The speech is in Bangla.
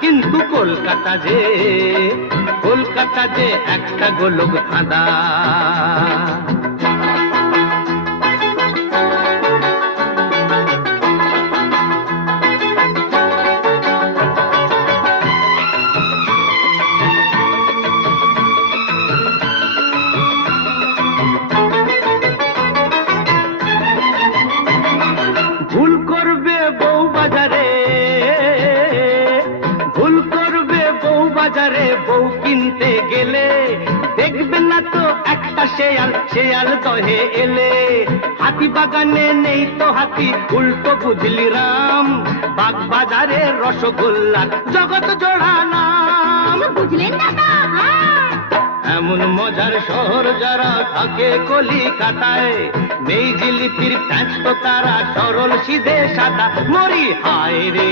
কিন্তু কলকাতা যে কলকাতা যে একটা গোলক ধাঁধা। বাজারে বউ কিনতে গেলে দেখবে না তো একটা শেয়াল শেয়াল দহে এলে। হাতি বাগানে নেই তো হাতি উল্টো বুঝলি রাম। বাগ বাজারে রসগোল্লার জগৎ জোড়া নাম। বুঝলেন দাদা হ্যাঁ। এমন মজার শহর যারা থাকে কলিকাতায় নেই জিলিপির প্যাঁচ তো তারা সরল সিধে সাদা মরি হায় রে।